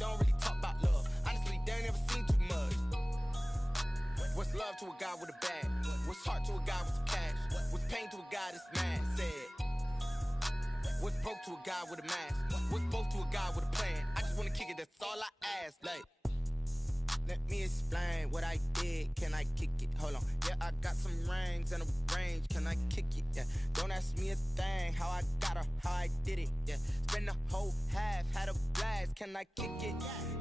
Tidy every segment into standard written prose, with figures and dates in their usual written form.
don't really talk about love. Honestly, they ain't never seen too much. What's love to a guy with a bag? What's heart to a guy with some cash? What's pain to a guy that's mad? Said. What's broke to a guy with a mask? What's both to a guy with a plan? I just wanna kick it, that's all I ask. Like, let me explain what I did. Can I kick it? Hold on. Yeah, I got some rings and a range. Can I kick it? Yeah. Don't ask me a thing. How I got her, how I did it. Yeah. Spend the whole half, had a blast. Can I kick it?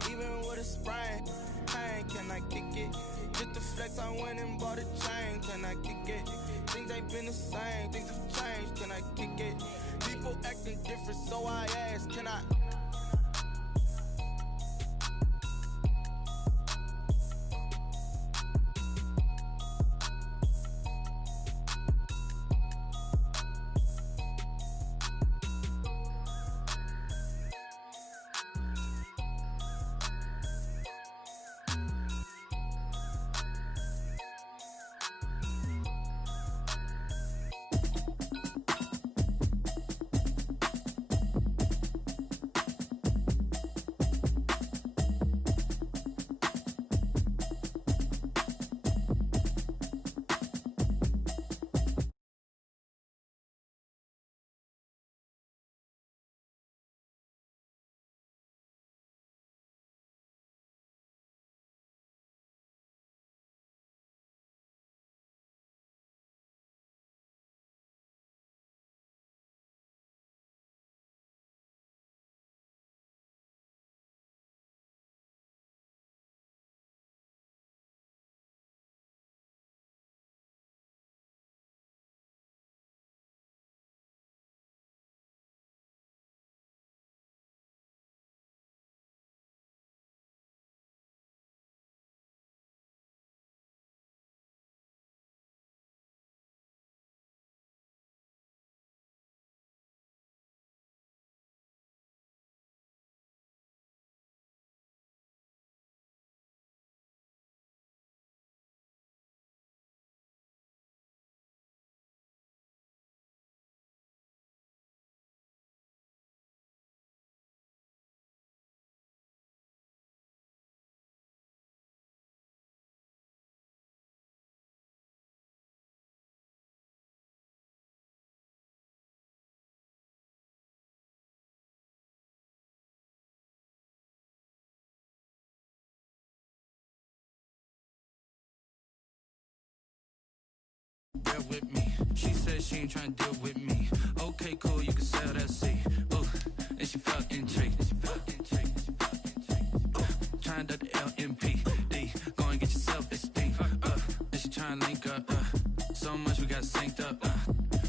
Even with a sprain. Pain, can I kick it? Just the flex, I went and bought a chain. Can I kick it? Things ain't been the same. Things have changed. Can I kick it? People acting different, so I ask, can I? Bear with me. She said she ain't tryna deal with me. Okay, cool, you can sell that seat. Ooh, and she felt intrigued. Trying to the LMPD. Go and get your self-esteem. And she tryna link up. So much we got synced up.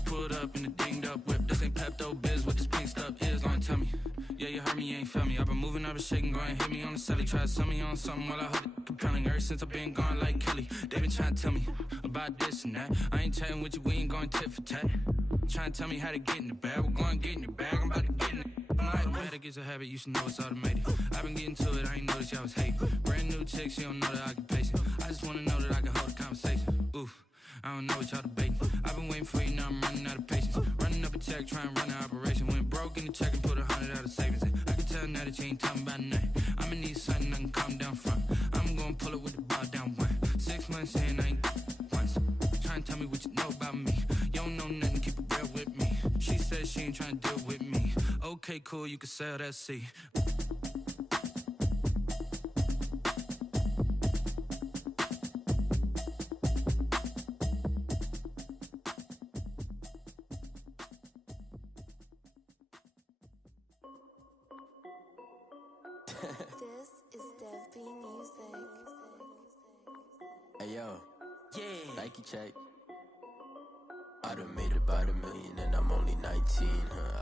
Pulled up in the dinged up whip. This ain't Pepto Biz, what this pink stuff is. Gonna tell me. Yeah, you heard me, you ain't felt me. I've been moving, I've been shaking, go and hit me on the celly. Try to sell me on something while I hold it compelling. Ever since I've been gone like Kelly, they been trying to tell me about this and that. I ain't chatting with you, we ain't going tit for tat. Trying to tell me how to get in the bag, we're going to get in your bag, I'm about to get in it. I'm like, man, that gets a habit, you should know it's automated. I've been getting to it, I ain't noticed y'all was hating. Brand new chick, she don't know that I can pace it. I just wanna know that I can hold a conversation. Ooh, I don't know what y'all debating. I've been waiting for you, now I'm running out of patience. Running up a check, trying to run an operation. Went broke in the check and put 100 out of savings in. I can tell now that you ain't talking about nothing. I'ma need something I can calm down from. I'm gonna pull it with the ball down one. 6 months in, I ain't once. Trying to tell me what you know about me. You don't know nothing, keep it real with me. She said she ain't trying to deal with me. Okay, cool, you can sell that seat. This is Dev B Music. Hey yo, Yeah. Nike check. I done made about $1 million and I'm only 19.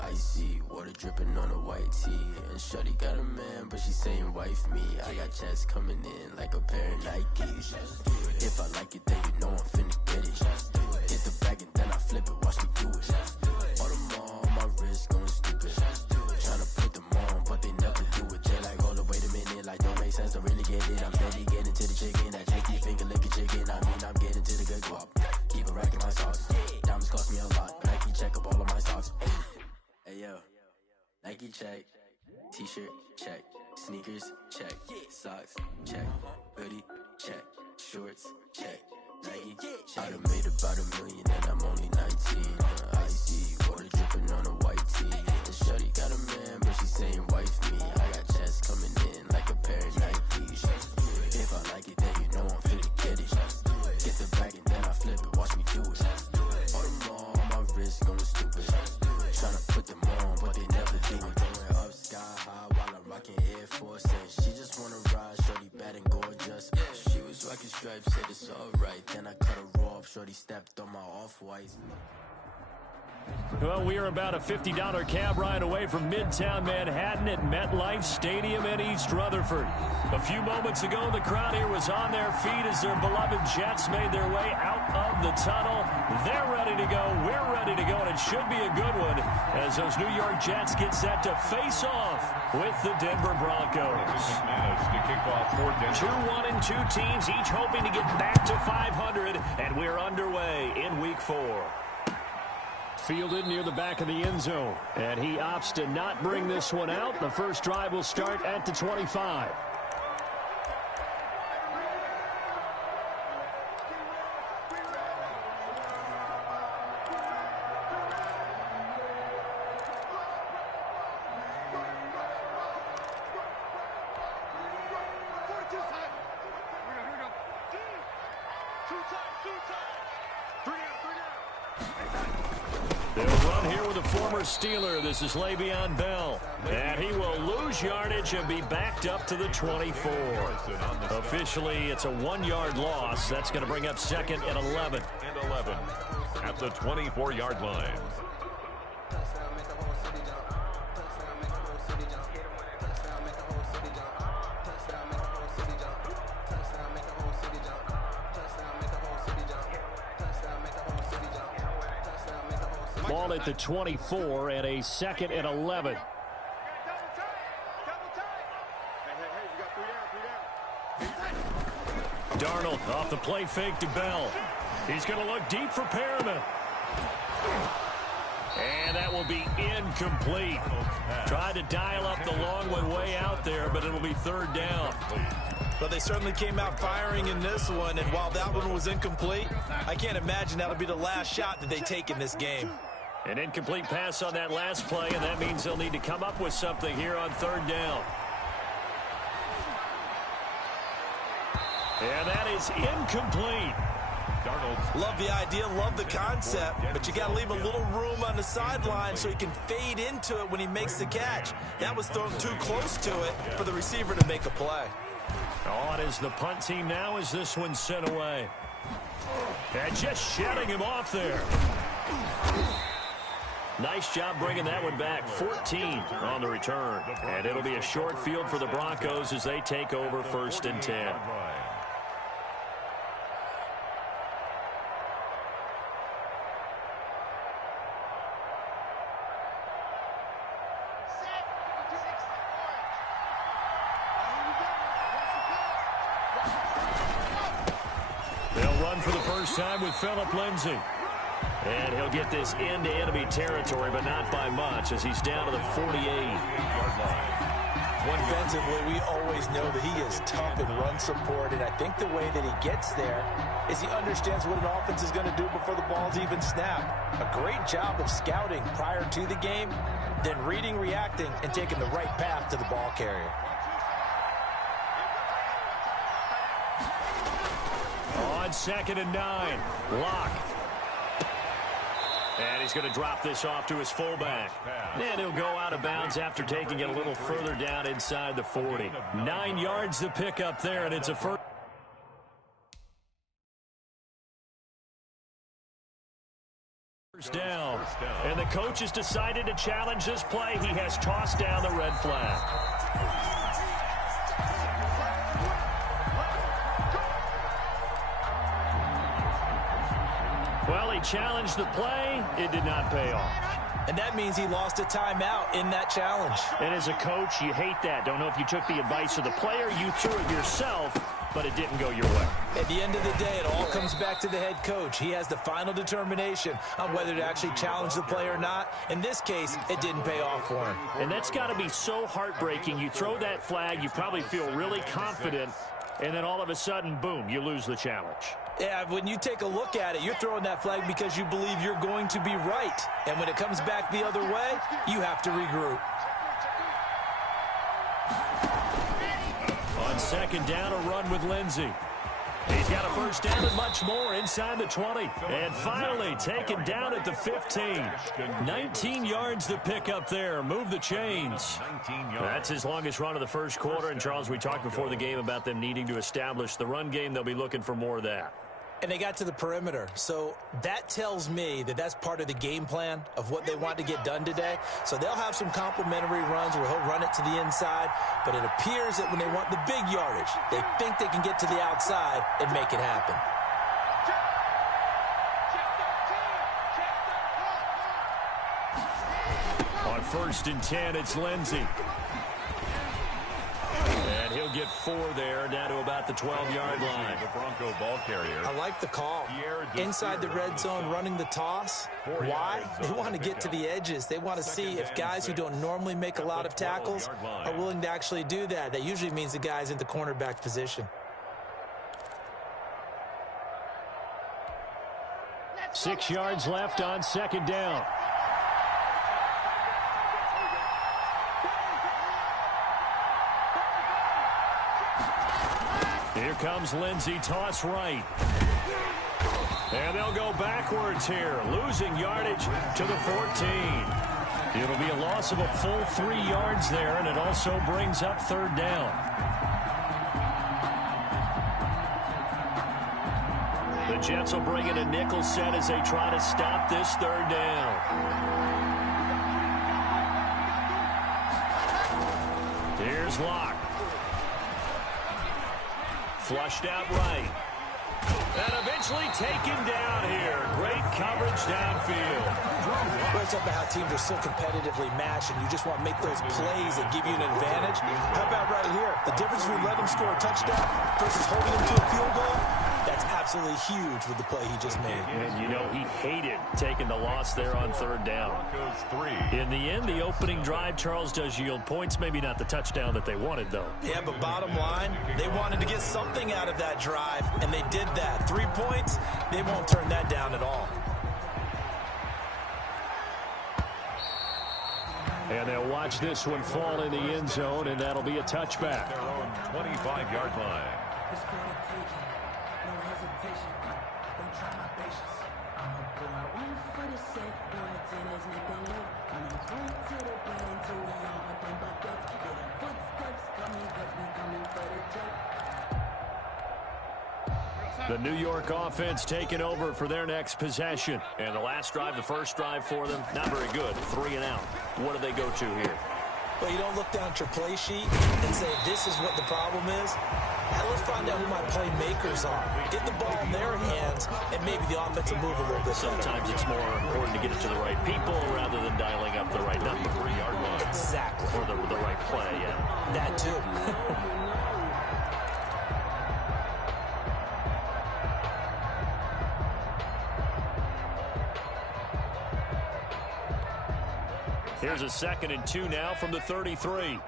Icy water dripping on a white tee. And shorty got a man, but she saying wife me. I got checks coming in like a pair of Nikes. If I like it, then you know I'm finna get it. Get the bag and then I flip it, watch me do it. All them on my wrist going stupid. Tryna put them on, but they never do it. They like, hold up, wait a minute, like don't make sense to really get it. I'm steady getting to the chicken, that tricky finger licking chicken. I mean, I'm getting to the good guap. Keep a rack in my sauce. Diamonds cost me a lot. Nike check up all of my stocks. Hey yo, Nike check. T-shirt check. Sneakers, check. Socks, check. Hoodie, check. Shorts, check. Nike, check. I done made about $1 million and I'm only 19. Icy, water dripping on a white tee. And shorty got a man, but she saying wife me. I got checks coming in like a pair of Nikes. If I like it, then you know I'm finna get it. Get the bag and then I flip it, watch me do it. All them on my wrist going stupid. Tryna put them on, but they never do it. Going up sky high while I'm rocking Air Force. And she just wanna ride, shorty bad and gorgeous. She was rocking stripes, said it's alright. Then I cut her off, shorty stepped on my off-whites. Well, we are about a $50 cab ride away from Midtown Manhattan at MetLife Stadium in East Rutherford. A few moments ago, the crowd here was on their feet as their beloved Jets made their way out of the tunnel. They're ready to go. We're ready to go, and it should be a good one as those New York Jets get set to face off with the Denver Broncos. 2-1-2 teams, each hoping to get back to 500, and we're underway in Week 4. Fielded near the back of the end zone, and he opts to not bring this one out. The first drive will start at the 25. They'll run here with a former Steeler. This is Le'Veon Bell. And he will lose yardage and be backed up to the 24. Officially, it's a 1-yard loss. That's going to bring up second and 11. And 11 at the 24-yard line. Ball at the 24 and a second and 11. Darnold off the play fake to Bell. He's going to look deep for Perriman. And that will be incomplete. Tried to dial up the long one way out there, but it'll be third down. But they certainly came out firing in this one, and while that one was incomplete, I can't imagine that'll be the last shot that they take in this game. An incomplete pass on that last play, and that means they'll need to come up with something here on third down. And that is incomplete. Love the idea, love the concept, but you got to leave a little room on the sideline so he can fade into it when he makes the catch. That was thrown too close to it for the receiver to make a play. On is the punt team now as this one's sent away. And just shutting him off there. Nice job bringing that one back. 14 on the return. And it'll be a short field for the Broncos as they take over first and 10. They'll run for the first time with Phillip Lindsay. And he'll get this into enemy territory, but not by much, as he's down to the 48-yard line. Offensively, we always know that he is tough in run support, and I think the way that he gets there is he understands what an offense is going to do before the ball's even snapped. A great job of scouting prior to the game, then reading, reacting, and taking the right path to the ball carrier. On second and 9, Locke. And he's going to drop this off to his fullback. And he'll go out of bounds after taking it a little further down inside the 40. 9 yards to pick up there, and it's a first down. And the coach has decided to challenge this play. He has tossed down the red flag. Well, he challenged the play. It did not pay off. And that means he lost a timeout in that challenge. And as a coach, you hate that. Don't know if you took the advice of the player. You threw it yourself. but it didn't go your way. At the end of the day, it all comes back to the head coach. He has the final determination on whether to actually challenge the play or not. In this case, it didn't pay off for him. And that's got to be so heartbreaking. You throw that flag, you probably feel really confident, and then all of a sudden, boom, you lose the challenge. Yeah, when you take a look at it, you're throwing that flag because you believe you're going to be right. And when it comes back the other way, you have to regroup. On second down, a run with Lindsey. He's got a first down and much more inside the 20. And finally taken down at the 15. 19 yards to pick up there. Move the chains. That's his longest run of the first quarter. And, Charles, we talked before the game about them needing to establish the run game. They'll be looking for more of that. And they got to the perimeter. So that tells me that that's part of the game plan of what they want to get done today. So they'll have some complimentary runs where he'll run it to the inside. But it appears that when they want the big yardage, they think they can get to the outside and make it happen. On 1st and 10, it's Lindsey. And he'll get 4 there, down to about the 12-yard line. The Bronco ball carrier. I like the call. Inside the red zone, running the toss. Why? They want to get to the edges. They want to see if guys who don't normally make a lot of tackles are willing to actually do that. That usually means the guy's in the cornerback position. 6 yards left on second down. Here comes Lindsey, toss right. And they'll go backwards here, losing yardage to the 14. It'll be a loss of a full 3 yards there, and it also brings up third down. The Jets will bring in a nickel set as they try to stop this third down. Here's Locke. Flushed out right. And eventually taken down here. Great coverage downfield. Well, it's about how teams are so competitively matched, and you just want to make those plays that give you an advantage. How about right here? The difference between letting them score a touchdown versus holding them to a field goal, that's absolutely huge with the play he just made. And, you know, he hated taking the loss there on third down. In the end, the opening drive, Charles, does yield points. Maybe not the touchdown that they wanted, though. Yeah, but bottom line, they wanted to get something out of that drive, and they did that. 3 points, they won't turn that down at all. And they'll watch this one fall in the end zone, and that'll be a touchback. Their own 25-yard line. The New York offense taking over for their next possession. And the last drive, the first drive for them, not very good. 3 and out. What do they go to here? Well, you don't look down at your play sheet and say, this is what the problem is. Now let's find out who my playmakers are. Get the ball in their hands, and maybe the offense will move a little bit better. Sometimes it's more important to get it to the right people rather than dialing up the right number. 3-yard line. Exactly. Or the right play, yeah. That too. Here's a 2nd and 2 now from the 33.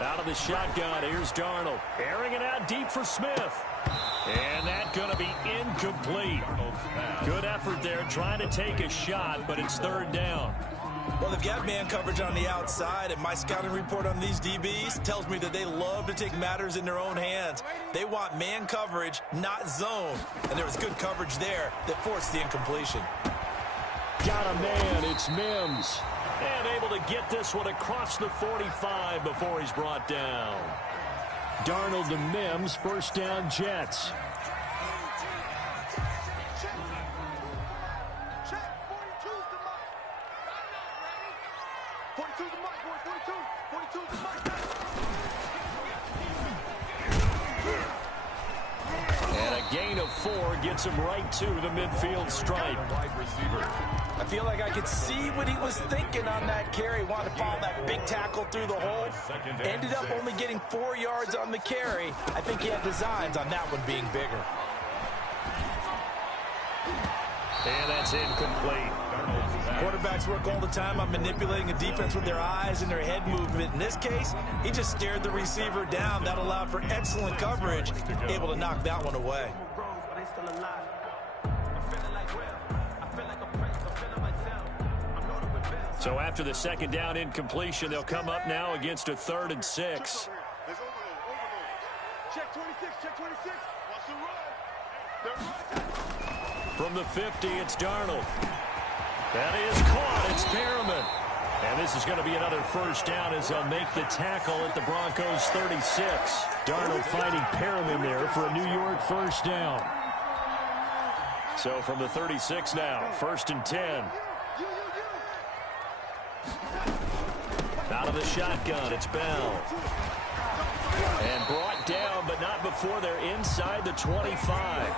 Out of the shotgun, here's Darnold. Airing it out deep for Smith. And that's going to be incomplete. Good effort there, trying to take a shot, but it's third down. Well, they've got man coverage on the outside, and my scouting report on these DBs tells me that they love to take matters in their own hands. They want man coverage, not zone. And there was good coverage there that forced the incompletion. Got a man, it's Mims. And able to get this one across the 45 before he's brought down. Darnold to Mims, first down Jets. gain of 4 gets him right to the midfield stripe. I feel like I could see what he was thinking on that carry. Wanted to follow that big tackle through the hole. Ended up only getting 4 yards on the carry. I think he had designs on that one being bigger. And that's incomplete. Quarterbacks work all the time on manipulating a defense with their eyes and their head movement. In this case, he just stared the receiver down. That allowed for excellent coverage, able to knock that one away. So after the second down incompletion, they'll come up now against a 3rd and 6. Check 26, check 26. Wants to run. From the 50, it's Darnold. That is caught. It's Perriman. And this is going to be another first down as they'll make the tackle at the Broncos' 36. Darnold fighting Perriman there for a New York first down. So from the 36 now, 1st and 10. Out of the shotgun, it's Bell. And brought down, but not before they're inside the 25.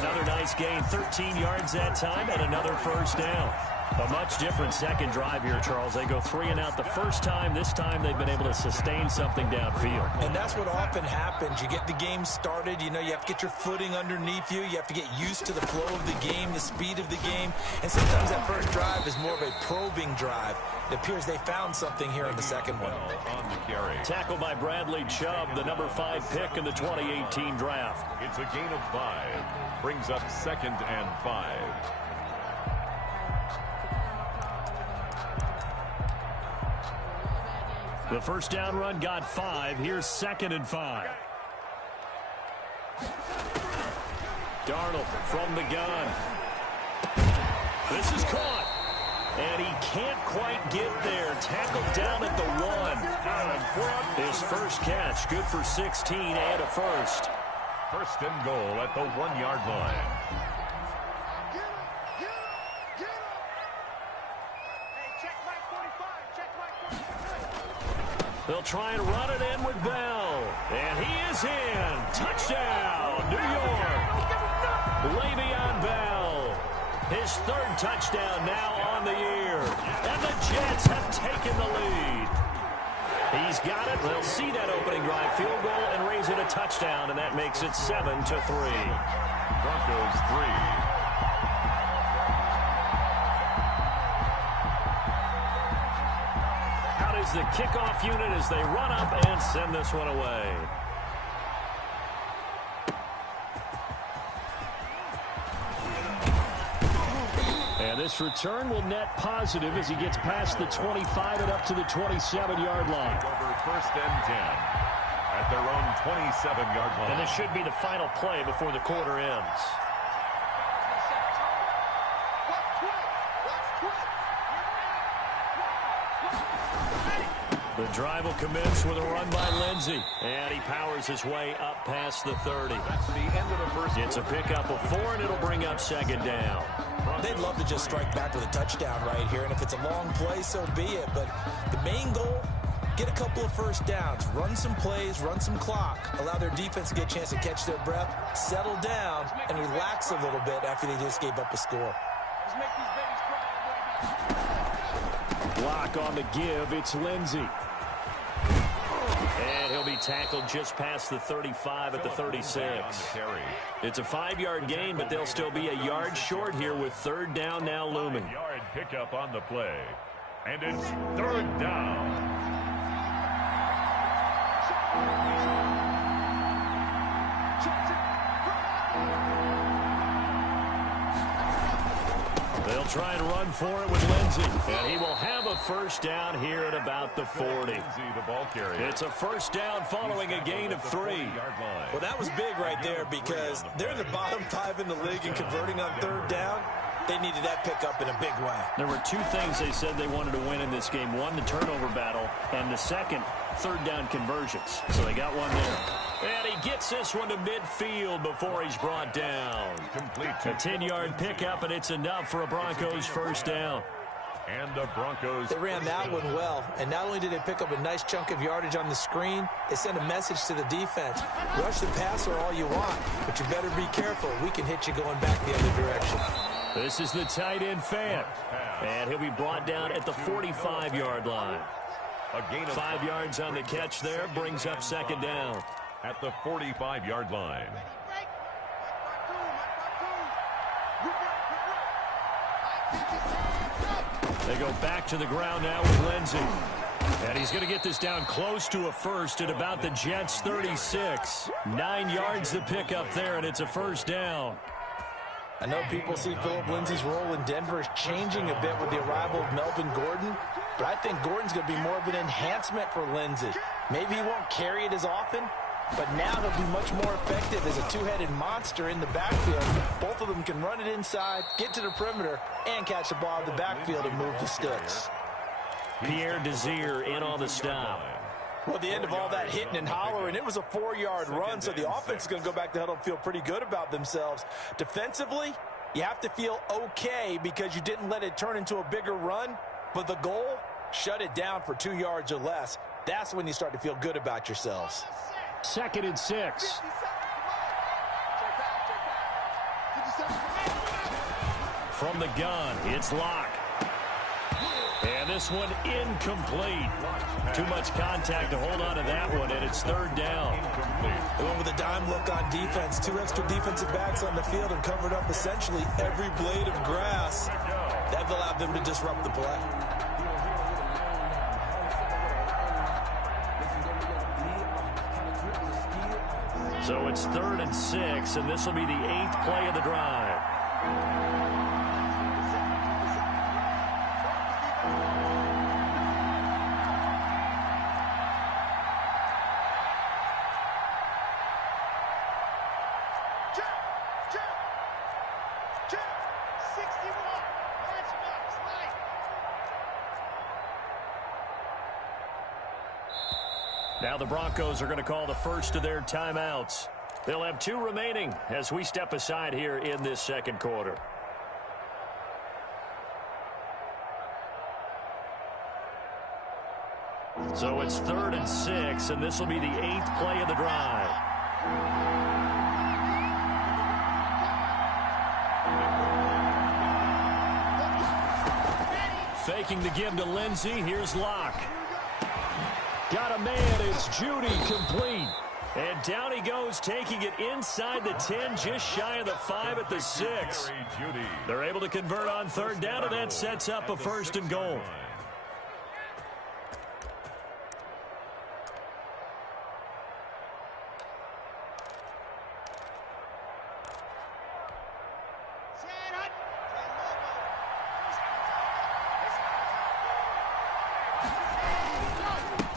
Another nice gain, 13 yards that time, and another first down. A much different second drive here, Charles. They go 3 and out the first time. This time they've been able to sustain something downfield. And that's what often happens. You get the game started. You know, you have to get your footing underneath you. You have to get used to the flow of the game, the speed of the game. And sometimes that first drive is more of a probing drive. It appears they found something here in the second one. On the carry. Tackled by Bradley Chubb, the number 5 pick in the 2018 draft. It's a gain of 5. Brings up 2nd and 5. The first down run got 5. Here's 2nd and 5. Darnold from the gun. This is caught. And he can't quite get there. Tackled down at the 1. His first catch, good for 16 and a first. 1st and goal at the 1-yard line. They'll try and run it in with Bell. And he is in. Touchdown, New York. Le'Veon Bell. His 3rd touchdown now on the year. And the Jets have taken the lead. He's got it. They'll see that opening drive field goal and raise it a touchdown, and that makes it 7-3. Broncos 3. The kickoff unit as they run up and send this one away. And this return will net positive as he gets past the 25 and up to the 27-yard line. Over 1st and 10 at their own 27-yard line. And this should be the final play before the quarter ends. The drive will commence with a run by Lindsey. And he powers his way up past the 30. That's the end of the first. It's a pickup of 4, and it'll bring up 2nd down. They'd love to just strike back with a touchdown right here. And if it's a long play, so be it. But the main goal, get a couple of first downs. Run some plays, run some clock. Allow their defense to get a chance to catch their breath, settle down, and relax a little bit after they just gave up a score. Block on the give. It's Lindsey. And he'll be tackled just past the 35 at the 36. It's a 5-yard gain, but they'll still be a yard short here with 3rd down now looming. 5-yard pickup on the play. And it's 3rd down. They'll try and run for it with Lindsey. And he will have a first down here at about the 40. The ball carrier. It's a first down following a gain of 3. Well, that was big right there because they're in the bottom 5 in the league and converting on 3rd down. They needed that pickup in a big way. There were 2 things they said they wanted to win in this game. One, the turnover battle, and the second, 3rd down conversions. So they got one there. And he gets this one to midfield before he's brought down. Complete. A 10-yard pickup, and it's enough for a Broncos first down. And the Broncos. They ran that one well, and not only did they pick up a nice chunk of yardage on the screen, they sent a message to the defense. Rush the passer all you want, but you better be careful. We can hit you going back the other direction. This is the tight end Fant, and he'll be brought down at the 45-yard line. A gain of 5 yards on the catch there, brings up second down. At the 45-yard line. They go back to the ground now with Lindsey. And he's going to get this down close to a first at about the Jets' 36. 9 yards to pick up there, and it's a first down. I know people see Phillip Lindsay's role in Denver is changing a bit with the arrival of Melvin Gordon, but I think Gordon's going to be more of an enhancement for Lindsay. Maybe he won't carry it as often, but now he'll be much more effective as a two-headed monster in the backfield. Both of them can run it inside, get to the perimeter, and catch the ball in the backfield and move the sticks. Pierre Desir in on the stop. Well, at the end of all that hitting and hollering, it was a 4-yard run, so the offense is going to go back to huddle and feel pretty good about themselves. Defensively, you have to feel okay because you didn't let it turn into a bigger run, but the goal, shut it down for 2 yards or less. That's when you start to feel good about yourselves. 2nd and 6. From the gun, it's Locke. And this one incomplete. Too much contact to hold on to that one, and it's 3rd down. They went with a dime look on defense. 2 extra defensive backs on the field and covered up essentially every blade of grass. That allowed them to disrupt the play. So it's 3rd and 6, and this will be the 8th play of the drive. Now the Broncos are going to call the first of their timeouts. They'll have 2 remaining as we step aside here in this second quarter. So it's 3rd and 6, and this will be the 8th play of the drive. Faking the give to Lindsey. Here's Locke. Got a man. It's Judy complete. And down he goes, taking it inside the 10, just shy of the 5 at the 6. They're able to convert on 3rd down, and that sets up a 1st and goal.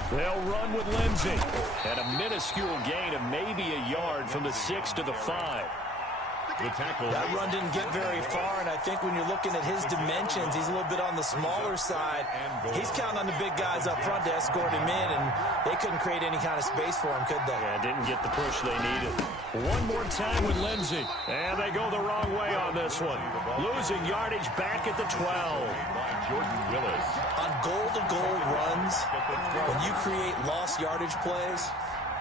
They'll run with Lindsey. And a minuscule gain of maybe a yard from the 6 to the 5. The tackle. That run didn't get very far, and I think when you're looking at his dimensions, he's a little bit on the smaller side. He's counting on the big guys up front to escort him in, and they couldn't create any kind of space for him, could they? Yeah, didn't get the push they needed. One more time with Lindsey. And they go the wrong way on this one. Losing yardage back at the 12. Jordan Willis. On goal-to-goal runs, when you create lost yardage plays,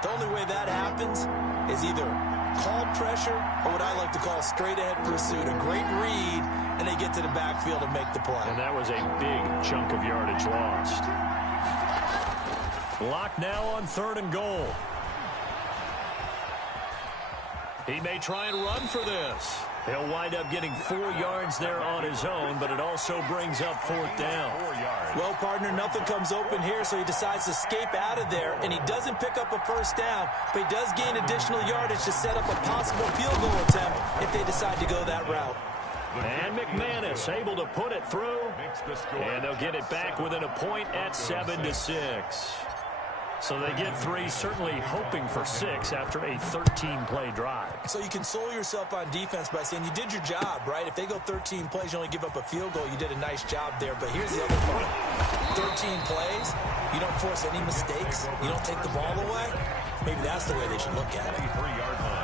the only way that happens is either called pressure or what I like to call straight-ahead pursuit. A great read, and they get to the backfield and make the play. And that was a big chunk of yardage lost. Locked now on 3rd and goal. He may try and run for this. He'll wind up getting 4 yards there on his own, but it also brings up 4th down. 4 yards. Well, partner, nothing comes open here, so he decides to escape out of there, and he doesn't pick up a 1st down, but he does gain additional yardage to set up a possible field goal attempt if they decide to go that route. And McManus able to put it through, and they'll get it back within a point at 7-6. So they get 3, certainly hoping for 6 after a 13-play drive. So you console yourself on defense by saying you did your job, right? If they go 13 plays, you only give up a field goal, you did a nice job there. But here's the other part. 13 plays, you don't force any mistakes, you don't take the ball away. Maybe that's the way they should look at it. 3-yard line.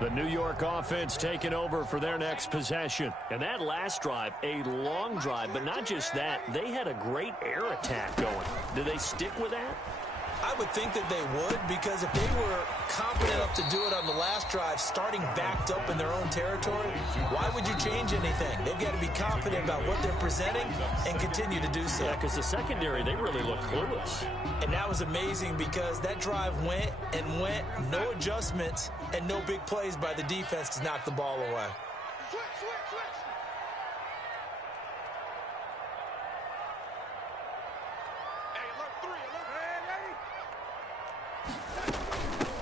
The New York offense taking over for their next possession. And that last drive, a long drive, but not just that. They had a great air attack going. Do they stick with that? I would think that they would, because if they were confident enough to do it on the last drive, starting backed up in their own territory, why would you change anything? They've got to be confident about what they're presenting and continue to do so. Yeah, because the secondary, they really look clueless. And that was amazing because that drive went and went, no adjustments, and no big plays by the defense to knock the ball away.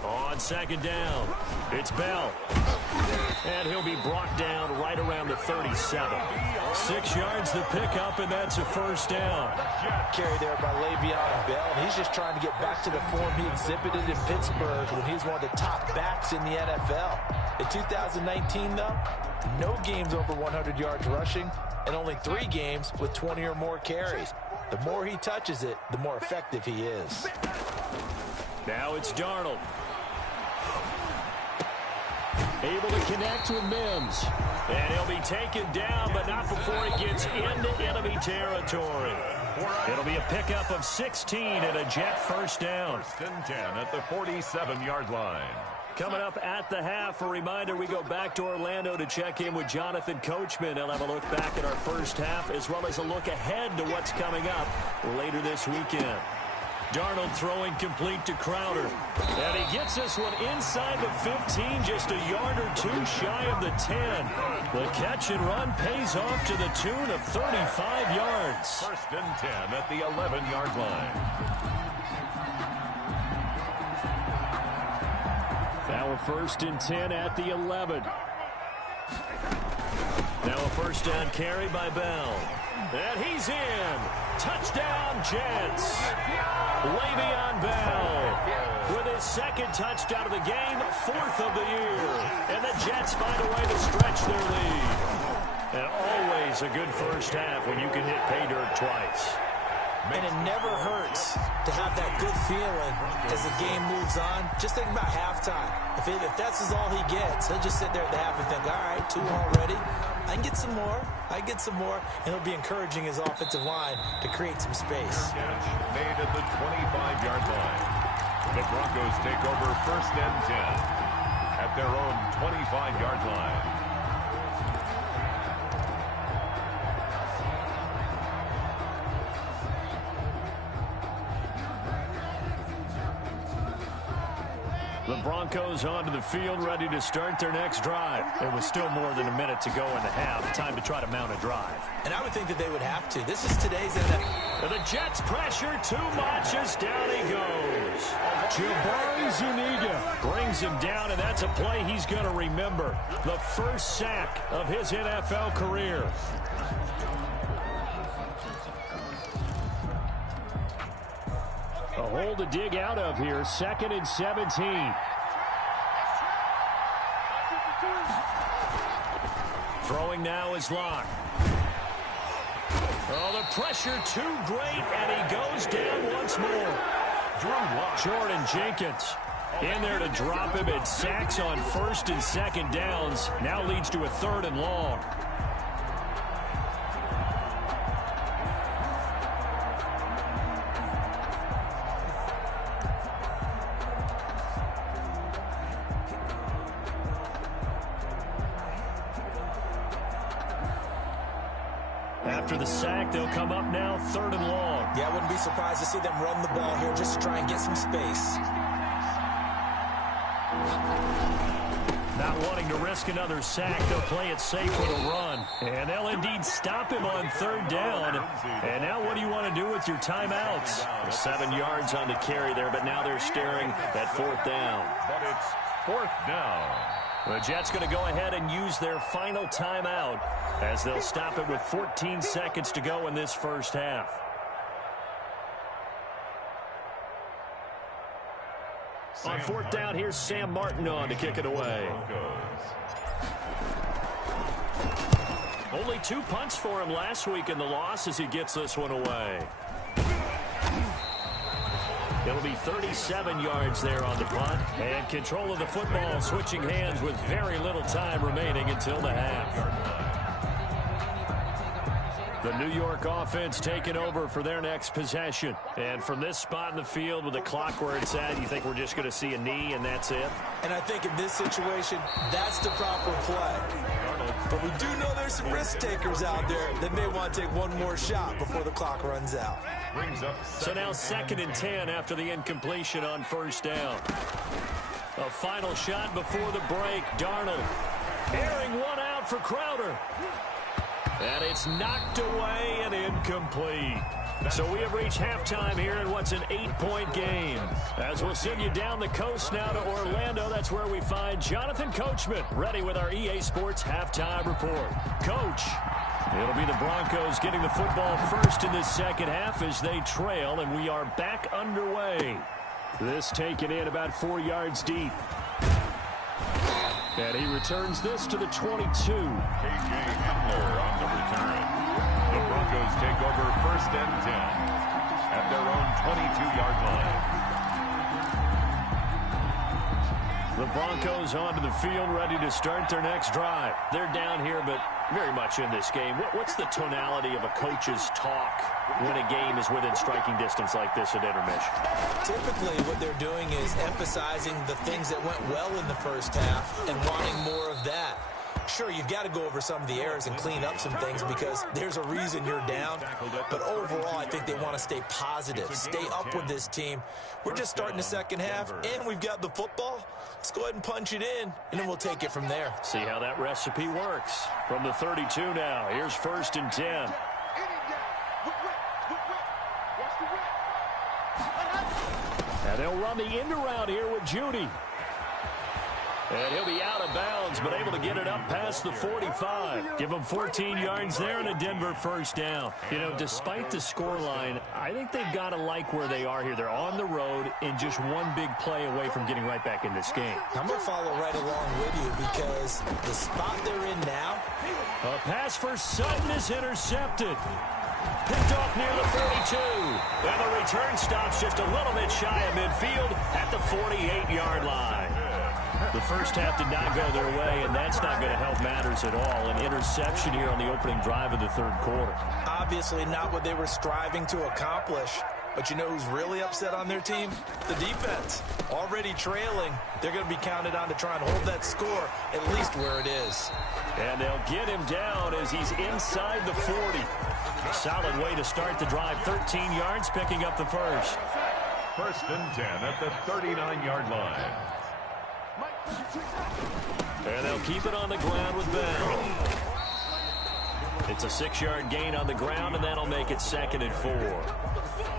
On second down, it's Bell. And he'll be brought down right around the 37. 6 yards the pickup, and that's a first down. Carry there by Le'Veon Bell, and he's just trying to get back to the form he exhibited in Pittsburgh when he was one of the top backs in the NFL. In 2019, though, no games over 100 yards rushing, and only 3 games with 20 or more carries. The more he touches it, the more effective he is. Now it's Darnold. Able to connect with Mims. And he'll be taken down, but not before he gets into enemy territory. It'll be a pickup of 16 and a Jet first down. First and 10 at the 47-yard line. Coming up at the half, a reminder, we go back to Orlando to check in with Jonathan Coachman. He'll have a look back at our first half, as well as a look ahead to what's coming up later this weekend. Darnold throwing complete to Crowder. And he gets this one inside the 15, just a yard or 2 shy of the 10. The catch and run pays off to the tune of 35 yards. First and 10 at the 11-yard line. Now a first and 10 at the 11. Now a first down carry by Bell. And he's in. Touchdown, Jets. Le'Veon Bell with his second touchdown of the game, 4th of the year. And the Jets find a way to stretch their lead. And always a good first half when you can hit pay dirt twice. And it never hurts to have that good feeling as the game moves on. Just think about halftime. If that's all he gets, he'll just sit there at the half and think, all right, 2 already. I can get some more. And he'll be encouraging his offensive line to create some space. Catch made at the 25-yard line. The Broncos take over first and 10 at their own 25-yard line. The Broncos onto the field, ready to start their next drive. It was still more than a minute to go in the half. Time to try to mount a drive. And I would think that they would have to. This is today's NFL. And the Jets pressure too much as down he goes. Jabari Zuniga brings him down, and that's a play he's going to remember. The first sack of his NFL career. A hole to dig out of here. 2nd and 17. Throwing now is Locke. Oh, the pressure too great, and he goes down once more. Jordan Jenkins in there to drop him, and sacks on 1st and 2nd downs. Now leads to a 3rd and long. After the sack, they'll come up now 3rd and long. Yeah, I wouldn't be surprised to see them run the ball here just to try and get some space. Not wanting to risk another sack, they'll play it safe with a run. And they'll indeed stop him on 3rd down. And now what do you want to do with your timeouts? 7 yards on the carry there, but now they're staring at 4th down. But it's 4th down. The Jets going to go ahead and use their final timeout as they'll stop it with 14 seconds to go in this first half. On 4th down, here's Sam Martin on to kick it away. Only 2 punts for him last week in the loss as he gets this one away. It'll be 37 yards there on the punt. And control of the football, switching hands with very little time remaining until the half. The New York offense taking over for their next possession. And from this spot in the field with the clock where it's at, you think we're just going to see a knee and that's it? And I think in this situation, that's the proper play. But we do know there's some risk takers out there that may want to take one more shot before the clock runs out. So now 2nd and 10 after the incompletion on first down. A final shot before the break. Darnold airing one out for Crowder. And it's knocked away and incomplete. So we have reached halftime here in what's an 8-point game. As we'll send you down the coast now to Orlando, that's where we find Jonathan Coachman, ready with our EA Sports halftime report. Coach, it'll be the Broncos getting the football first in this second half as they trail, and we are back underway. This taken in about 4 yards deep. And he returns this to the 22. K.J. Hamler on the return. The Broncos take over 1st and 10 at their own 22-yard line. The Broncos onto the field, ready to start their next drive. They're down here, but very much in this game. What's the tonality of a coach's talk when a game is within striking distance like this at intermission? Typically, what they're doing is emphasizing the things that went well in the first half and wanting more of that. Sure, you've got to go over some of the errors and clean up some things because there's a reason you're down. But overall, I think they want to stay positive, stay up with this team. We're just starting the second half, and we've got the football. Let's go ahead and punch it in, and then we'll take it from there. See how that recipe works. From the 32 now, here's 1st and 10. And they'll run the end around here with Judy. And he'll be out of bounds, but able to get it up past the 45. Give him 14 yards there and a Denver first down. You know, despite the scoreline, I think they've got to like where they are here. They're on the road and just one big play away from getting right back in this game. I'm going to follow right along with you because the spot they're in now. A pass for Sutton is intercepted. Picked off near the 42. And the return stops just a little bit shy of midfield at the 48-yard line. The first half did not go their way, and that's not going to help matters at all. An interception here on the opening drive of the third quarter. Obviously not what they were striving to accomplish. But you know who's really upset on their team? The defense. Already trailing. They're going to be counted on to try and hold that score at least where it is. And they'll get him down as he's inside the 40. A solid way to start the drive. 13 yards, picking up the first. 1st and 10 at the 39-yard line. And they'll keep it on the ground with Bell. It's a 6-yard gain on the ground, and that'll make it 2nd and 4.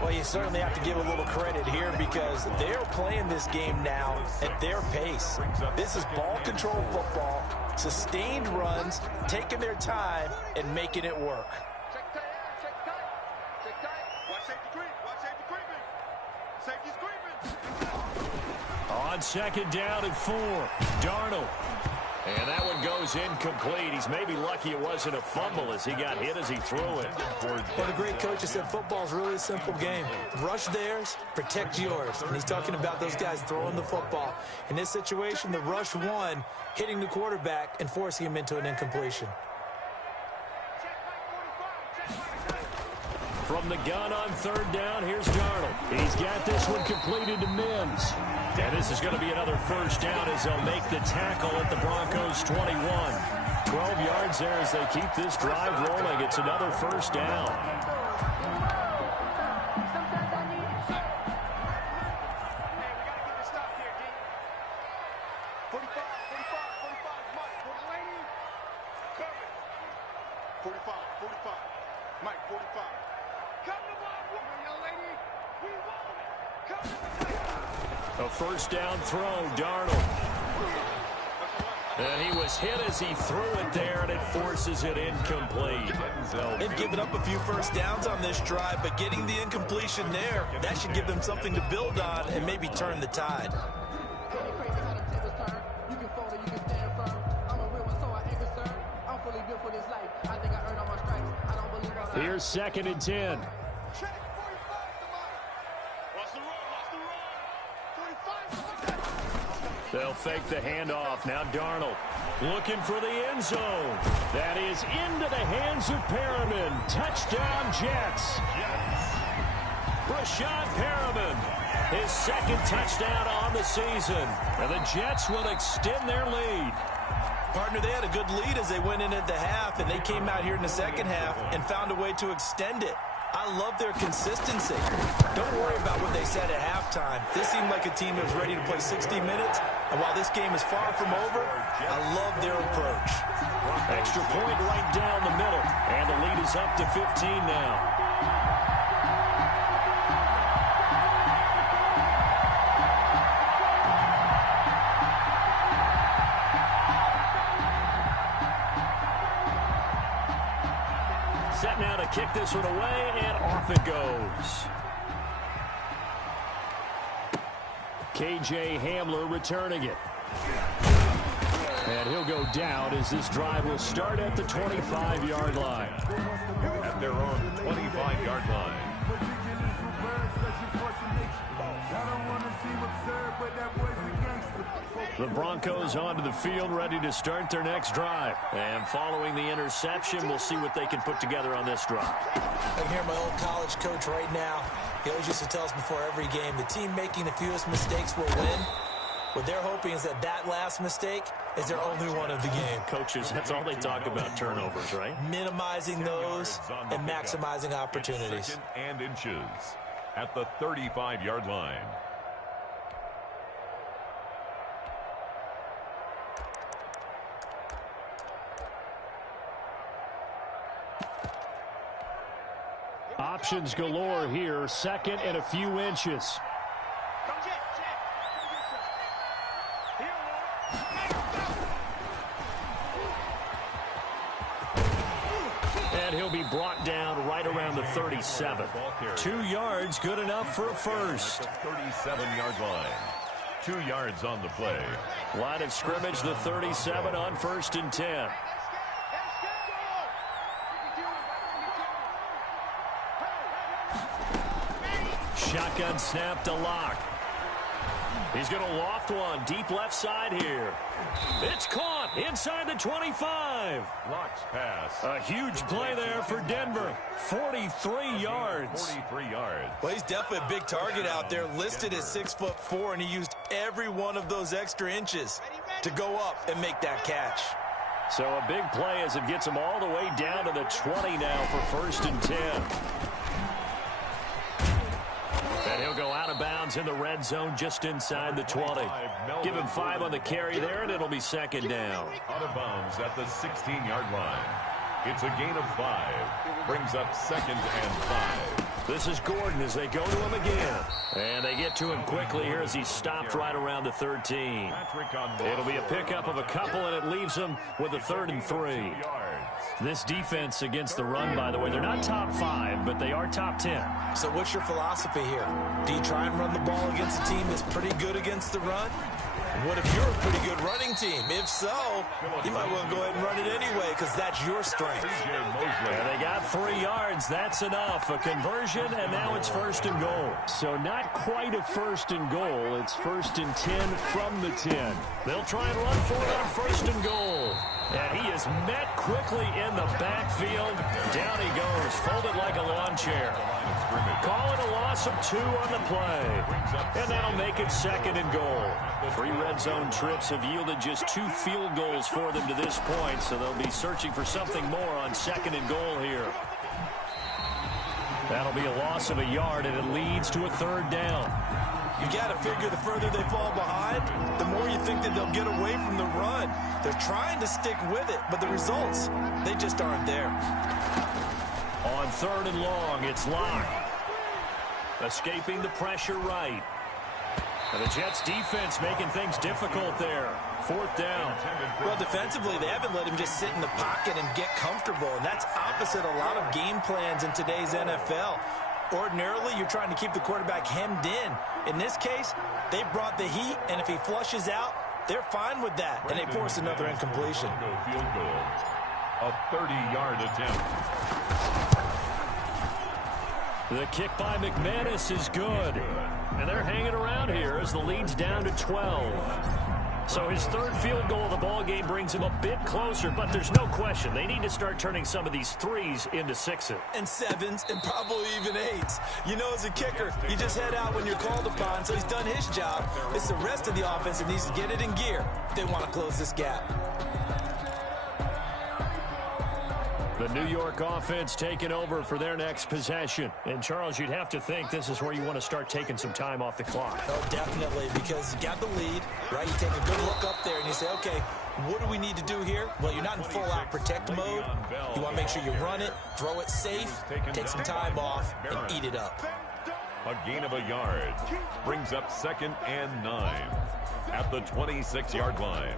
Well, you certainly have to give a little credit here because they're playing this game now at their pace. This is ball control football, sustained runs, taking their time, and making it work. On 2nd down and 4, Darnold. And that one goes incomplete. He's maybe lucky it wasn't a fumble as he got hit as he threw it. What a great coach has said, football is really a simple game. Rush theirs, protect yours. And he's talking about those guys throwing the football. In this situation, the rush won, hitting the quarterback and forcing him into an incompletion. From the gun on 3rd down, here's Darnold. He's got this one completed to Mims. And this is going to be another first down as they'll make the tackle at the Broncos 21. 12 yards there as they keep this drive rolling. It's another first down. A first down throw, Darnold. And he was hit as he threw it there, and it forces it incomplete. They've given up a few first downs on this drive, but getting the incompletion there, that should give them something to build on and maybe turn the tide. Here's 2nd and 10. They'll fake the handoff. Now Darnold looking for the end zone. That is into the hands of Perriman. Touchdown, Jets. Brashad Perriman, his second touchdown on the season. And the Jets will extend their lead. Partner, they had a good lead as they went in at the half, and they came out here in the second half and found a way to extend it. I love their consistency. Don't worry about what they said at halftime. This seemed like a team that was ready to play 60 minutes, and while this game is far from over, I love their approach. Extra point right down the middle, and the lead is up to 15 now. Set now to kick this one away, and off it goes. KJ Hamler returning it. And he'll go down as this drive will start at the 25-yard line. At their own 25-yard line. The Broncos onto the field, ready to start their next drive. And following the interception, we'll see what they can put together on this drive. I can hear my old college coach right now. He always used to tell us before every game, the team making the fewest mistakes will win. What they're hoping is that that last mistake is their only one of the game. Coaches, that's all they talk about, turnovers, right? Minimizing those and maximizing opportunities. Second and inches at the 35-yard line. Options galore here, second and a few inches. And he'll be brought down right around the 37. 2 yards, good enough for a first. 37-yard line. 2 yards on the play. Line of scrimmage, the 37 on 1st and 10. Shotgun snap to Locke. He's going to loft one deep left side here. It's caught inside the 25. Locke's pass. A huge play there for Denver. 43 yards. 43 yards. Well, he's definitely a big target out there, listed at 6'4", and he used every one of those extra inches to go up and make that catch. So a big play as it gets him all the way down to the 20 now for 1st and 10. And he'll go out of bounds in the red zone just inside the 20. Give him 5 on the carry there, and it'll be 2nd down. Out of bounds at the 16-yard line. It's a gain of 5. Brings up 2nd and 5. This is Gordon as they go to him again. And they get to him quickly here as he's stopped right around the 13. It'll be a pickup of a couple, and it leaves him with a 3rd and 3. This defense against the run, by the way, they're not top 5, but they are top 10. So what's your philosophy here? Do you try and run the ball against a team that's pretty good against the run? What if you're a pretty good running team? If so, you might want to go ahead and run it anyway because that's your strength. And they got 3 yards. That's enough. A conversion, and now it's 1st and goal. So not quite a 1st and goal. It's 1st and 10 from the 10. They'll try and run for it on 1st and goal. And he is met quickly in the backfield. Down he goes, folded like a lawn chair. Call it a loss of 2 on the play. And that'll make it 2nd and goal. 3 red zone trips have yielded just 2 field goals for them to this point, so they'll be searching for something more on 2nd and goal here. That'll be a loss of a yard, and it leads to a 3rd down. You got to figure the further they fall behind, the more you think that they'll get away from the run. They're trying to stick with it, but the results, they just aren't there. On 3rd and long, it's Locke. Escaping the pressure right. And the Jets defense making things difficult there. 4th down. Well, defensively, they haven't let him just sit in the pocket and get comfortable, and that's opposite a lot of game plans in today's NFL. Ordinarily, you're trying to keep the quarterback hemmed in. In this case, they brought the heat, and if he flushes out, they're fine with that, and they force another incompletion. Field goal. A 30-yard attempt. The kick by McManus is good. And they're hanging around here as the lead's down to 12. So his third field goal of the ball game brings him a bit closer, but there's no question they need to start turning some of these threes into sixes. And sevens, and probably even eights. You know, as a kicker, you just head out when you're called upon, so he's done his job. It's the rest of the offense that needs to get it in gear if they want to close this gap. The New York offense taking over for their next possession. And, Charles, you'd have to think this is where you want to start taking some time off the clock. Oh, definitely, because you got the lead, right? You take a good look up there and you say, okay, what do we need to do here? Well, you're not in full-out protect mode. You want to make sure you run it, throw it safe, take some time off, and eat it up. A gain of a yard brings up 2nd and 9 at the 26-yard line.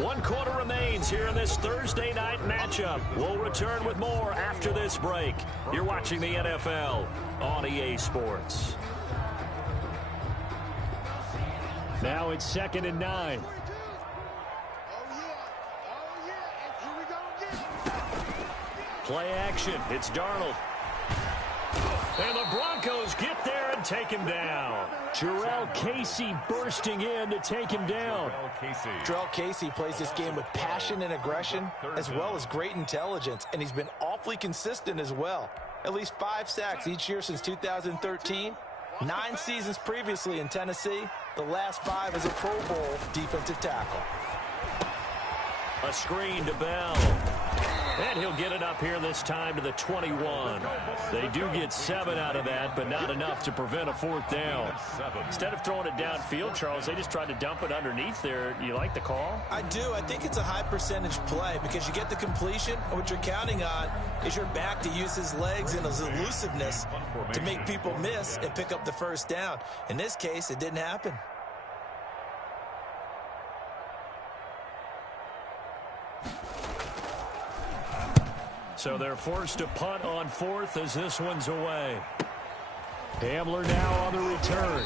One quarter remains here in this Thursday night matchup. We'll return with more after this break. You're watching the NFL on EA Sports. Now it's 2nd and 9. Play action. It's Darnold. And the Broncos get there and take him down. Jarrell Casey bursting in to take him down. Jarrell Casey plays this game with passion and aggression, as well as great intelligence, and he's been awfully consistent as well. At least 5 sacks each year since 2013, 9 seasons previously in Tennessee, the last 5 as a Pro Bowl defensive tackle. A screen to Bell. And he'll get it up here this time to the 21. They do get 7 out of that, but not enough to prevent a 4th down. Instead of throwing it downfield, Charles, they just tried to dump it underneath there. You like the call? I do. I think it's a high percentage play because you get the completion, and what you're counting on is your back to use his legs and his elusiveness to make people miss and pick up the 1st down. In this case, it didn't happen. So they're forced to punt on 4th as this one's away. Hamler now on the return.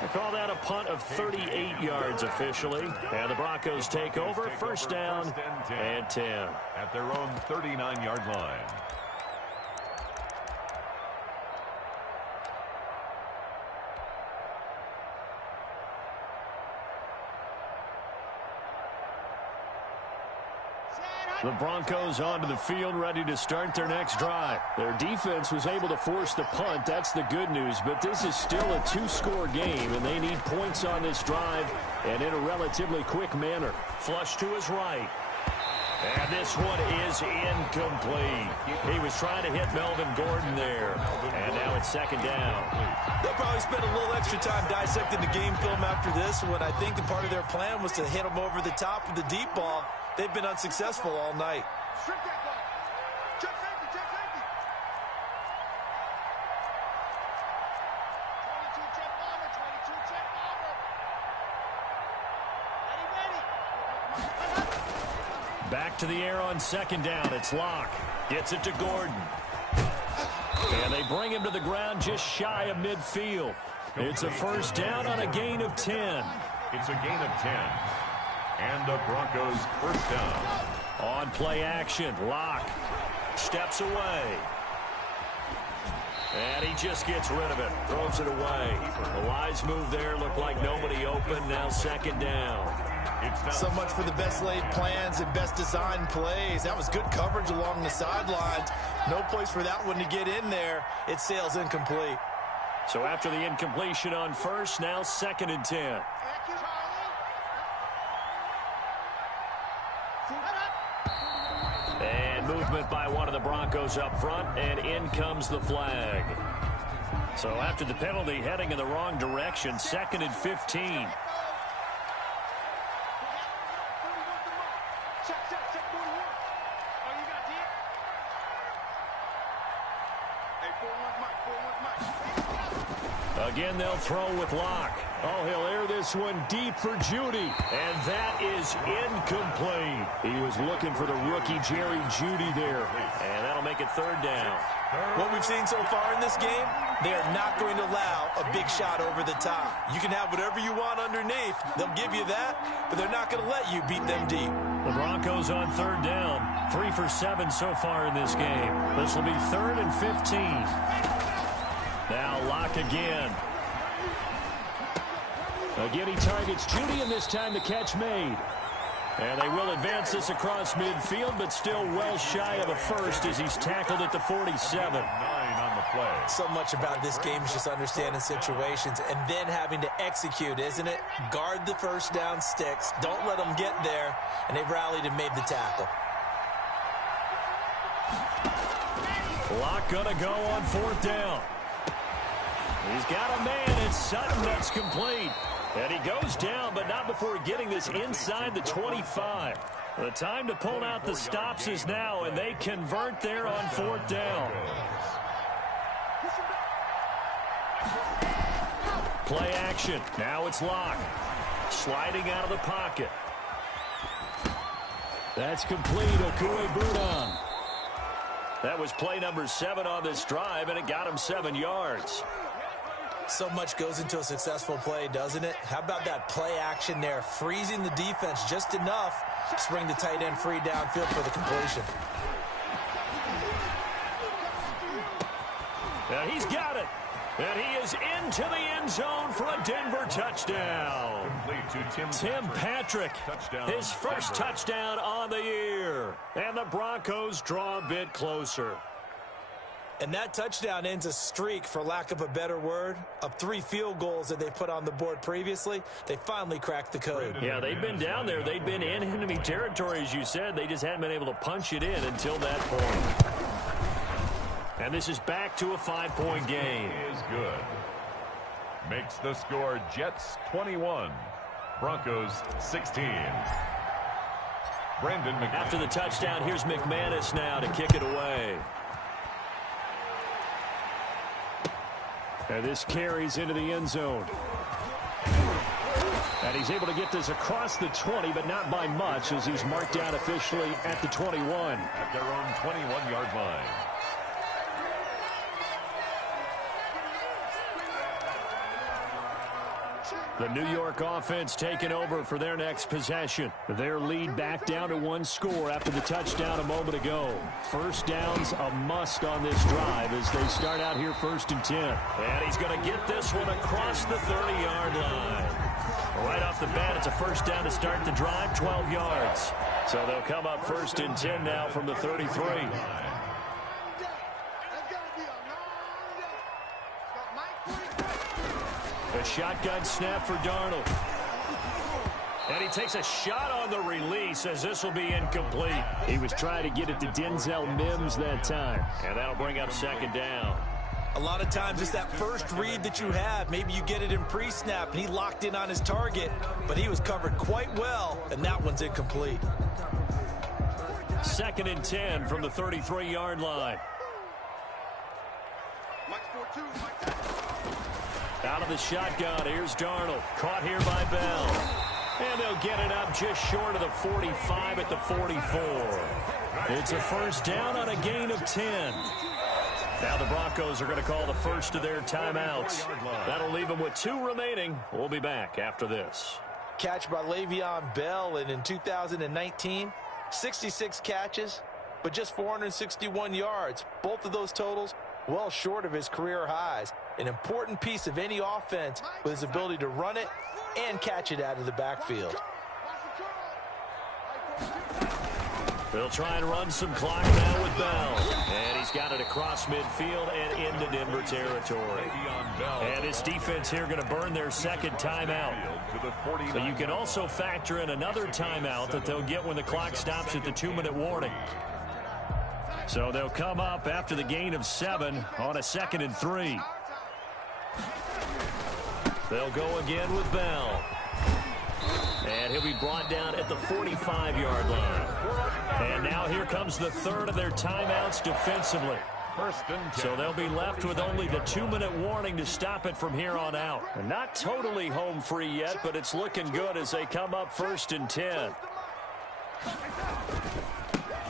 They call that a punt of 38 yards officially. And the Broncos take over. 1st down and 10. At their own 39-yard line. The Broncos onto the field, ready to start their next drive. Their defense was able to force the punt. That's the good news. But this is still a 2-score game, and they need points on this drive and in a relatively quick manner. Flush to his right. And this one is incomplete. He was trying to hit Melvin Gordon there. And now it's 2nd down. They'll probably spend a little extra time dissecting the game film after this one. I think the part of their plan was to hit him over the top of the deep ball. They've been unsuccessful all night. Back to the air on 2nd down. It's Locke. Gets it to Gordon. And they bring him to the ground just shy of midfield. It's a 1st down on a gain of 10. It's a gain of 10. And the Broncos 1st down. On play action, Locke steps away. And he just gets rid of it, throws it away. The wise move there, looked like nobody open, now 2nd down. So much for the best laid plans and best designed plays. That was good coverage along the sidelines. No place for that one to get in there. It sails incomplete. So after the incompletion on 1st, now 2nd and 10. And movement by one of the Broncos up front, and in comes the flag. So after the penalty, heading in the wrong direction, 2nd and 15. Again, they'll throw with Locke. Oh, he'll air this one deep for Judy. And that is incomplete. He was looking for the rookie Jerry Judy there. And that'll make it third down. What we've seen so far in this game, they are not going to allow a big shot over the top. You can have whatever you want underneath. They'll give you that, but they're not going to let you beat them deep. The Broncos on third down. 3 for 7 so far in this game. This will be 3rd and 15. Now Locke again. Again, he targets Judy, and this time the catch made. And they will advance this across midfield, but still well shy of a first as he's tackled at the 47. 9 on the play. So much about this game is just understanding situations and then having to execute, isn't it? Guard the first down sticks. Don't let them get there. And they've rallied and made the tackle. Locke gonna go on 4th down. He's got a man. It's Sutton. That's complete. And he goes down, but not before getting this inside the 25. The time to pull out the stops is now, and they convert there on 4th down. Play action. Now it's Locke. Sliding out of the pocket. That's complete. Okue-Budon. That was play number 7 on this drive, and it got him 7 yards. So much goes into a successful play, doesn't it? How about that play action there? Freezing the defense just enough to bring the tight end free downfield for the completion. And he's got it. And he is into the end zone for a Denver touchdown. Tim Patrick, his first touchdown on the year. And the Broncos draw a bit closer. And that touchdown ends a streak, for lack of a better word, of 3 field goals that they put on the board previously. They finally cracked the code. Yeah, they've been down there. They've been in enemy territory, as you said. They just hadn't been able to punch it in until that point. And this is back to a 5-point game. Is good. Makes the score Jets 21, Broncos 16. Brandon McManus. After the touchdown, here's McManus now to kick it away. And this carries into the end zone. And he's able to get this across the 20, but not by much, as he's marked down officially at the 21. At their own 21-yard line. The New York offense taking over for their next possession. Their lead back down to 1 score after the touchdown a moment ago. First down's a must on this drive as they start out here 1st and 10. And he's going to get this one across the 30-yard line. Right off the bat, it's a first down to start the drive, 12 yards. So they'll come up 1st and 10 now from the 33. A shotgun snap for Darnold. And he takes a shot on the release as this will be incomplete. He was trying to get it to Denzel Mims that time. And that'll bring up 2nd down. A lot of times it's that first read that you have. Maybe you get it in pre-snap and he locked in on his target, but he was covered quite well, and that one's incomplete. 2nd and 10 from the 33-yard line. Out of the shotgun, here's Darnold. Caught here by Bell. And they'll get it up just short of the 45 at the 44. It's a first down on a gain of 10. Now the Broncos are going to call the first of their timeouts. That'll leave them with 2 remaining. We'll be back after this. Catch by Le'Veon Bell, and in 2019, 66 catches, but just 461 yards. Both of those totals well short of his career highs. An important piece of any offense with his ability to run it and catch it out of the backfield. They'll try and run some clock now with Bell. And he's got it across midfield and into Denver territory. And his defense here going to burn their 2nd timeout. So you can also factor in another timeout that they'll get when the clock stops at the 2-minute warning. So they'll come up after the gain of 7 on a 2nd and 3. They'll go again with Bell. And he'll be brought down at the 45-yard line. And now here comes the 3rd of their timeouts defensively. First and 10. So they'll be left with only the 2-minute warning to stop it from here on out. And not totally home free yet, but it's looking good as they come up first and 10.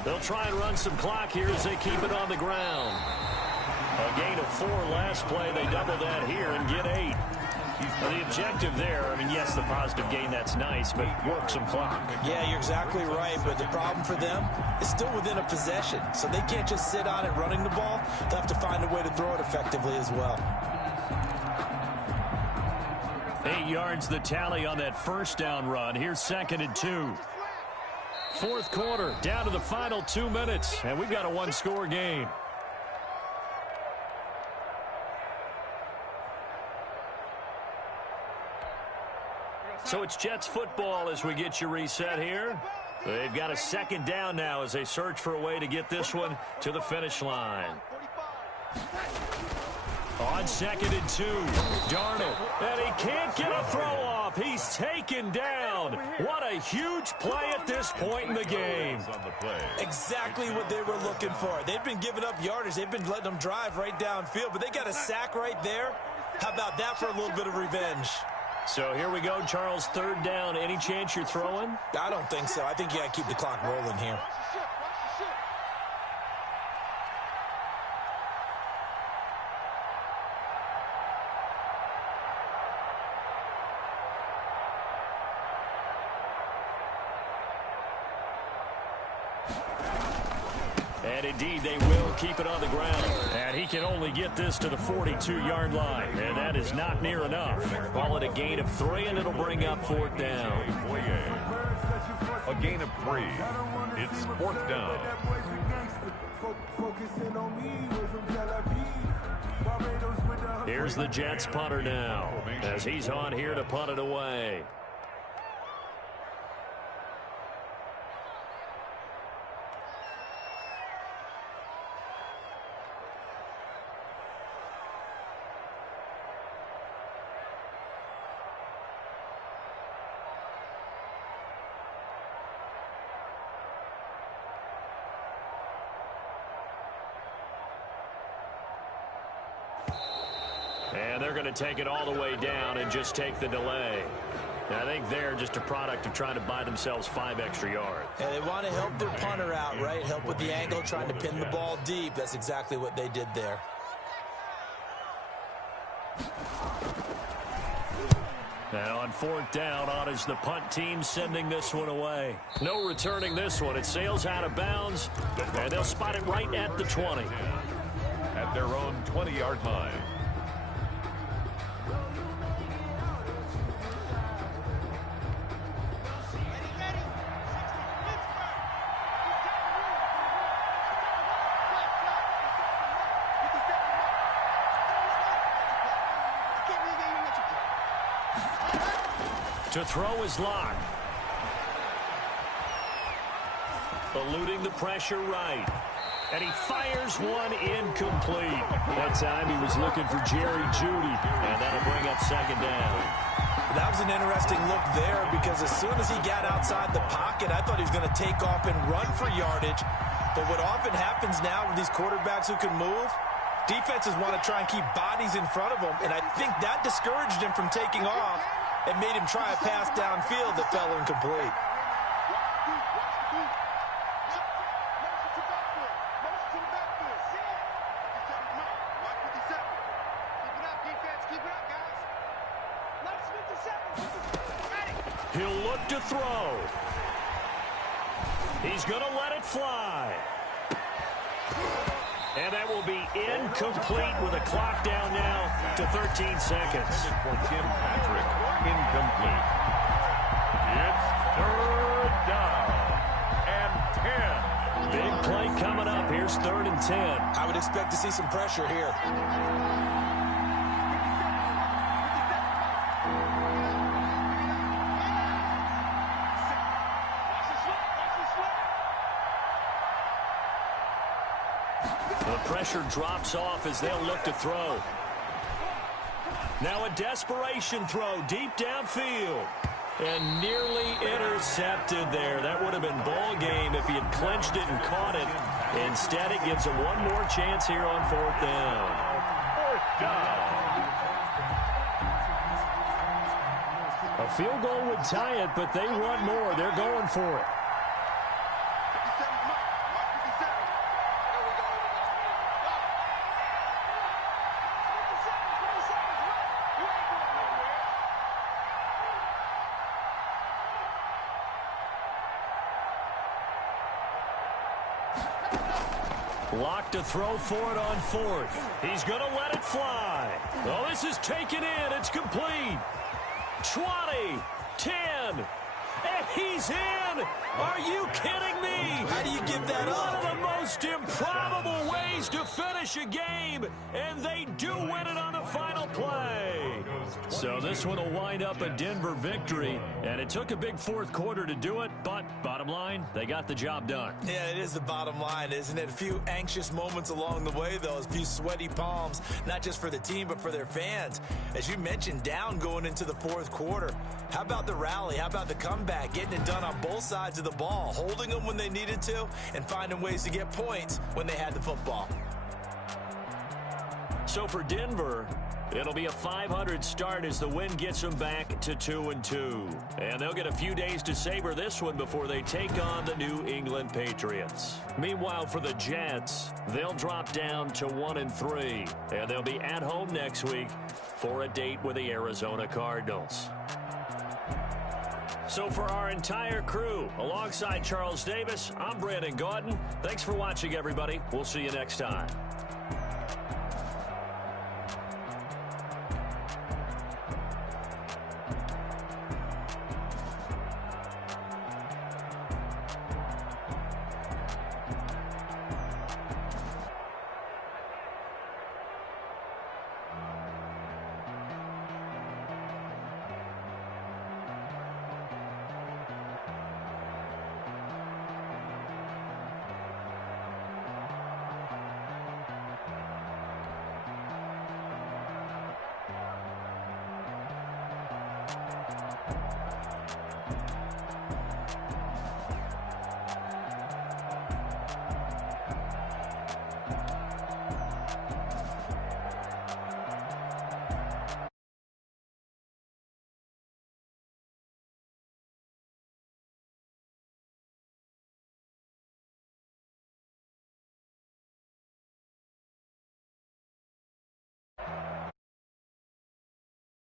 They'll try and run some clock here as they keep it on the ground. A gain of 4 last play. They double that here and get 8. Well, the objective there, I mean, yes, the positive gain, that's nice, but work some clock. Yeah, you're exactly right, but the problem for them is still within a possession, so they can't just sit on it running the ball. They'll have to find a way to throw it effectively as well. 8 yards the tally on that first down run. Here's 2nd and 2. Fourth quarter, down to the final 2 minutes, and we've got a 1-score game. So it's Jets football as we get you reset here. They've got a 2nd down now as they search for a way to get this one to the finish line. On 2nd and 2, Darnold, and he can't get a throw off. He's taken down. What a huge play at this point in the game. Exactly what they were looking for. They've been giving up yardage. They've been letting them drive right downfield, but they got a sack right there. How about that for a little bit of revenge? So here we go, Charles, 3rd down. Any chance you're throwing? I don't think so. I think you got to keep the clock rolling here. And indeed, they will keep it on the ground. And he can only get this to the 42-yard line. And that is not near enough. Call it a gain of 3, and it'll bring up 4th down. A gain of 3. It's 4th down. Here's the Jets punter now, as he's on here to punt it away. And they're going to take it all the way down and just take the delay. I think they're just a product of trying to buy themselves 5 extra yards. And they want to help their punter out, right? Help with the angle, trying to pin the ball deep. That's exactly what they did there. And on 4th down, on is the punt team sending this one away. No returning this one. It sails out of bounds, and they'll spot it right at the 20. At their own 20-yard line. To throw is Locke. Eluding the pressure right. And he fires one incomplete. That time he was looking for Jerry Jeudy. And that'll bring up 2nd down. That was an interesting look there because as soon as he got outside the pocket, I thought he was going to take off and run for yardage. But what often happens now with these quarterbacks who can move, defenses want to try and keep bodies in front of them. And I think that discouraged him from taking off. It made him try a pass downfield that fell incomplete. He'll look to throw. He's going to let it fly. And that will be incomplete with a clock down now to 13 seconds. For Tim Patrick, incomplete. It's 3rd down and 10. Big play coming up. Here's 3rd and 10. I would expect to see some pressure here. The pressure drops off as they'll look to throw. Now a desperation throw deep downfield. And nearly intercepted there. That would have been ball game if he had clinched it and caught it. Instead, it gives them one more chance here on 4th down. 4th down. A field goal would tie it, but they want more. They're going for it. Lock to throw for it on 4th. He's going to let it fly. Oh, this is taken in. It's complete. 20, 10, and he's in! Are you kidding me? How do you give that up? One of the most improbable ways to finish a game, and they do win it on the final play. So this one will wind up a Denver victory, and it took a big 4th quarter to do it, but bottom line, they got the job done. Yeah, it is the bottom line, isn't it? A few anxious moments along the way, though, a few sweaty palms, not just for the team, but for their fans. As you mentioned, down going into the 4th quarter. How about the rally? How about the comeback? Getting it done on both sides of the ball, holding them when they needed to, and finding ways to get points when they had the football. So for Denver, it'll be a 500 start as the win gets them back to 2-2. And they'll get a few days to savor this one before they take on the New England Patriots. Meanwhile, for the Jets, they'll drop down to 1-3. And they'll be at home next week for a date with the Arizona Cardinals. So for our entire crew, alongside Charles Davis, I'm Brandon Gaudin. Thanks for watching, everybody. We'll see you next time.